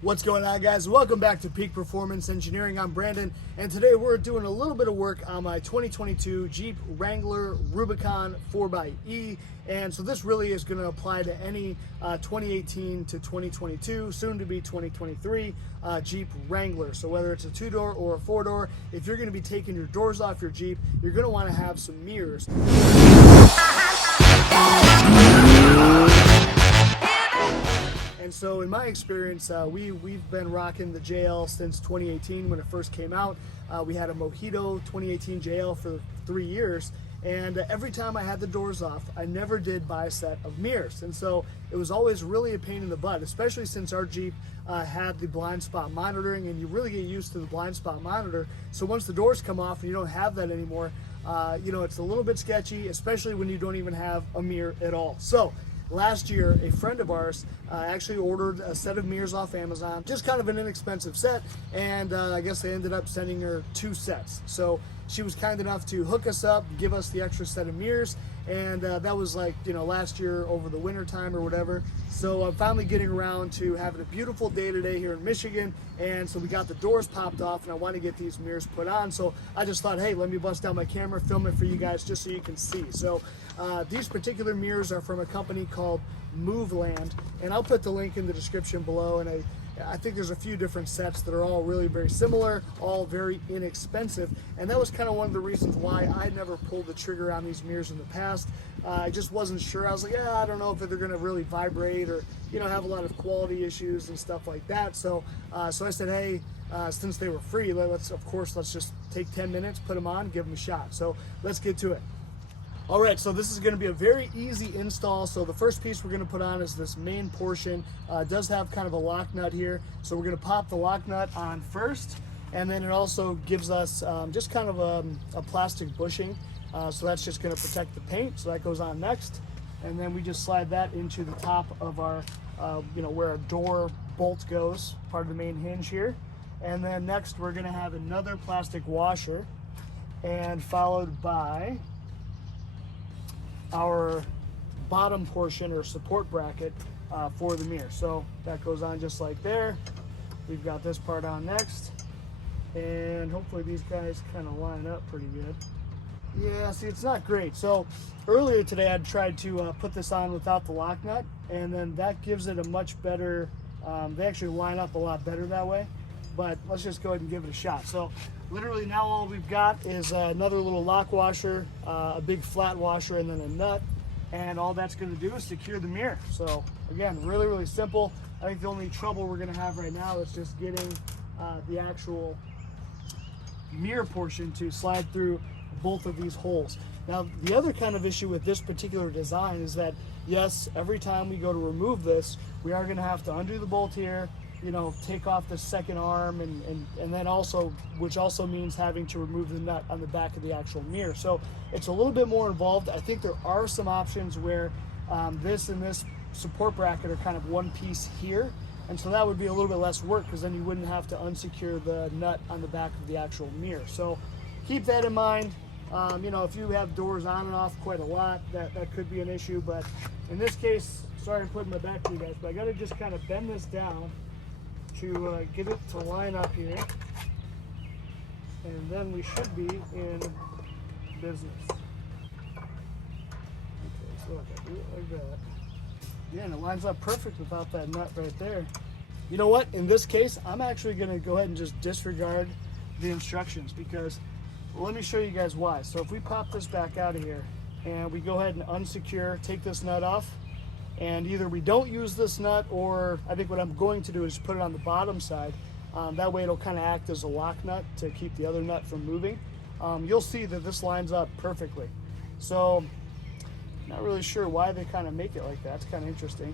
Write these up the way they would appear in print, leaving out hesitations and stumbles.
What's going on, guys? Welcome back to Peak Performance Engineering. I'm Brandon, and today we're doing a little bit of work on my 2022 Jeep Wrangler Rubicon 4xe. And so this really is going to apply to any 2018 to 2022, soon to be 2023 Jeep Wrangler. So whether it's a 2-door or a 4-door, if you're going to be taking your doors off your Jeep, you're going to want to have some mirrors. And so in my experience, we've been rocking the JL since 2018 when it first came out. We had a Mojito 2018 JL for 3 years, and every time I had the doors off, I never did buy a set of mirrors. And so it was always really a pain in the butt, especially since our Jeep had the blind spot monitoring, and you really get used to the blind spot monitor. So once the doors come off and you don't have that anymore, it's a little bit sketchy, especially when you don't even have a mirror at all. So last year, a friend of ours actually ordered a set of mirrors off Amazon, just kind of an inexpensive set, and I guess they ended up sending her 2 sets. So she was kind enough to hook us up, give us the extra set of mirrors, and that was like, last year over the winter time or whatever. So I'm finally getting around to having a beautiful day today here in Michigan, and so we got the doors popped off, and I want to get these mirrors put on. So I just thought, hey, let me bust out my camera, film it for you guys just so you can see. So these particular mirrors are from a company called Moveland, and I'll put the link in the description below. And I think there's a few different sets that are all really very similar, all very inexpensive, and that was kind of one of the reasons why I never pulled the trigger on these mirrors in the past. I just wasn't sure. I was like, I don't know if they're going to really vibrate or have a lot of quality issues and stuff like that. So I said, hey, since they were free, let's just take 10 minutes, put them on, give them a shot. So let's get to it. All right, so this is going to be a very easy install. So the first piece we're going to put on is this main portion. It does have kind of a lock nut here. So we're going to pop the lock nut on first, and then it also gives us just kind of a plastic bushing. So that's just going to protect the paint. So that goes on next. And then we just slide that into the top of our, where our door bolt goes, part of the main hinge here. And then next we're going to have another plastic washer, and followed by our bottom portion or support bracket for the mirror. So that goes on just like there. We've got this part on next, and hopefully these guys kind of line up pretty good. Yeah, see, it's not great. So earlier today I tried to put this on without the lock nut, and then that gives it a much better, they actually line up a lot better that way. But let's just go ahead and give it a shot. So literally now all we've got is another little lock washer, a big flat washer, and then a nut. And all that's going to do is secure the mirror. So again, really, really simple. I think the only trouble we're going to have right now is just getting the actual mirror portion to slide through both of these holes. Now, the other kind of issue with this particular design is that, yes, every time we go to remove this, we are going to have to undo the bolt here, take off the second arm, and then also, which also means having to remove the nut on the back of the actual mirror. So it's a little bit more involved. I think there are some options where this and this support bracket are kind of one piece here, and so that would be a little bit less work, because then you wouldn't have to unsecure the nut on the back of the actual mirror. So keep that in mind. If you have doors on and off quite a lot, that could be an issue. But in this case, sorry I'm putting my back to you guys, but I got to just kind of bend this down to get it to line up here, and then we should be in business. Okay, so I do it like that. Yeah, and it lines up perfect without that nut right there. You know what? In this case, I'm actually going to go ahead and just disregard the instructions, because let me show you guys why. So if we pop this back out of here and we go ahead and unsecure, take this nut off, and either we don't use this nut, or I think what I'm going to do is put it on the bottom side. That way it'll kind of act as a lock nut to keep the other nut from moving. You'll see that this lines up perfectly. So not really sure why they kind of make it like that. It's kind of interesting.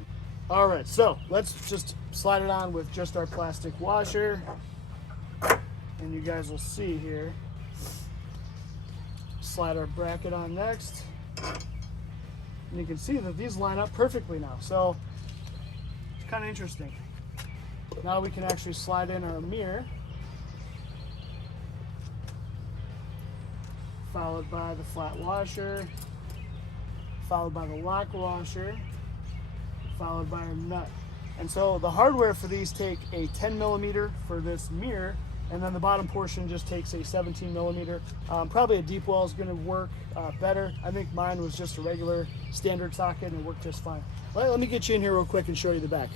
All right, so let's just slide it on with just our plastic washer, and you guys will see here. Slide our bracket on next. And you can see that these line up perfectly now. So it's kind of interesting. Now we can actually slide in our mirror, followed by the flat washer, followed by the lock washer, followed by our nut. And so the hardware for these take a 10 millimeter for this mirror, and then the bottom portion just takes a 17 millimeter. Probably a deep well is going to work better. I think mine was just a regular standard socket and it worked just fine. Let me get you in here real quick and show you the back.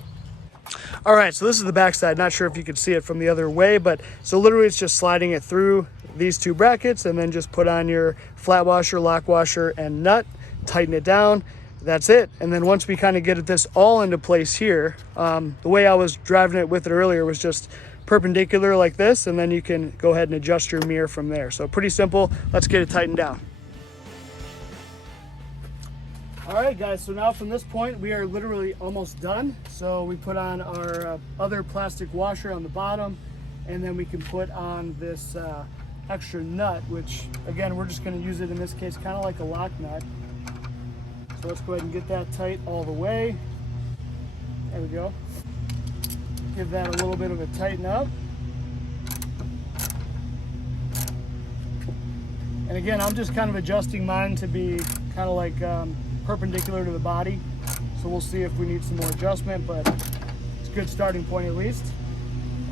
All right, so this is the back side. Not sure if you could see it from the other way, but so literally it's just sliding it through these two brackets and then just put on your flat washer, lock washer, and nut, tighten it down. That's it. And then once we kind of get this all into place here, the way I was driving it with it earlier was just perpendicular like this, and then you can go ahead and adjust your mirror from there. So pretty simple. Let's get it tightened down. All right, guys, so now from this point, we are literally almost done. So we put on our other plastic washer on the bottom, and then we can put on this extra nut, which again, we're just gonna use it in this case, kind of like a lock nut. So let's go ahead and get that tight all the way. There we go. Give that a little bit of a tighten up. And again, I'm just kind of adjusting mine to be kind of like perpendicular to the body. So we'll see if we need some more adjustment, but it's a good starting point at least.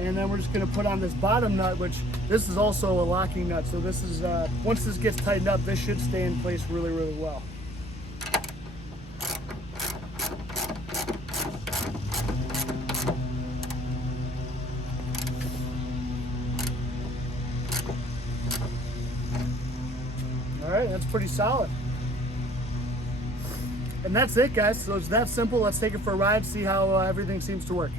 And then we're just gonna put on this bottom nut, which this is also a locking nut. So this is, once this gets tightened up, this should stay in place really, really well. All right, that's pretty solid. And that's it, guys. So it's that simple. Let's take it for a ride, see how everything seems to work.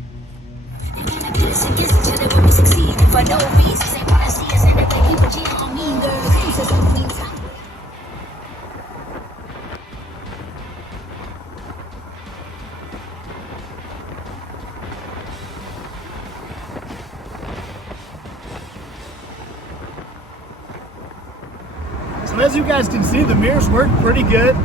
So as you guys can see, the mirrors work pretty good.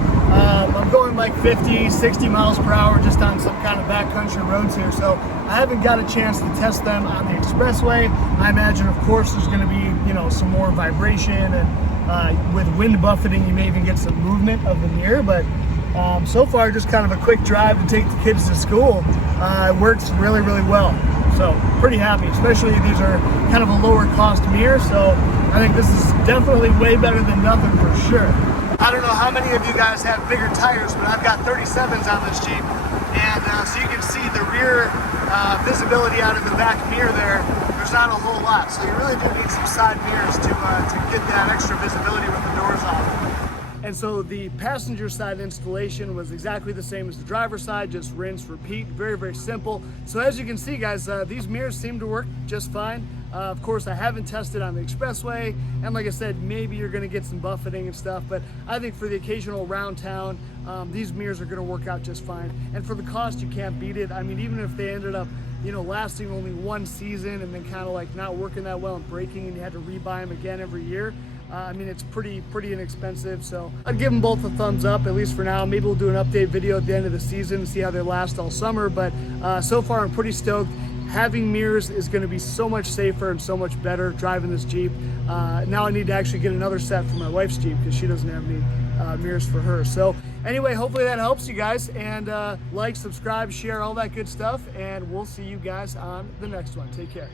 I'm going like 50, 60 miles per hour just on some kind of backcountry roads here. So I haven't got a chance to test them on the expressway. I imagine, of course, there's going to be, you know, some more vibration, and with wind buffeting, you may even get some movement of the mirror. But so far, just kind of a quick drive to take the kids to school. It works really, really well. So pretty happy, especially these are kind of a lower cost mirror. So I think this is definitely way better than nothing for sure. I don't know how many of you guys have bigger tires, but I've got 37s on this Jeep. And so you can see the rear visibility out of the back mirror there. There's not a whole lot. So you really do need some side mirrors to get that extra visibility with the doors off. And so the passenger side installation was exactly the same as the driver's side, just rinse, repeat, very, very simple. So as you can see, guys, these mirrors seem to work just fine. Of course, I haven't tested on the expressway, and like I said, maybe you're gonna get some buffeting and stuff, but I think for the occasional round town, these mirrors are gonna work out just fine. And for the cost, you can't beat it. I mean, even if they ended up, you know, lasting only one season and then kind of like not working that well and breaking, and you had to rebuy them again every year, I mean, it's pretty inexpensive. So I'd give them both a thumbs up, at least for now. Maybe we'll do an update video at the end of the season, see how they last all summer. But so far, I'm pretty stoked. Having mirrors is going to be so much safer and so much better driving this Jeep. Now I need to actually get another set for my wife's Jeep because she doesn't have any mirrors for her. So anyway, hopefully that helps you guys. And like, subscribe, share, all that good stuff. And we'll see you guys on the next one. Take care.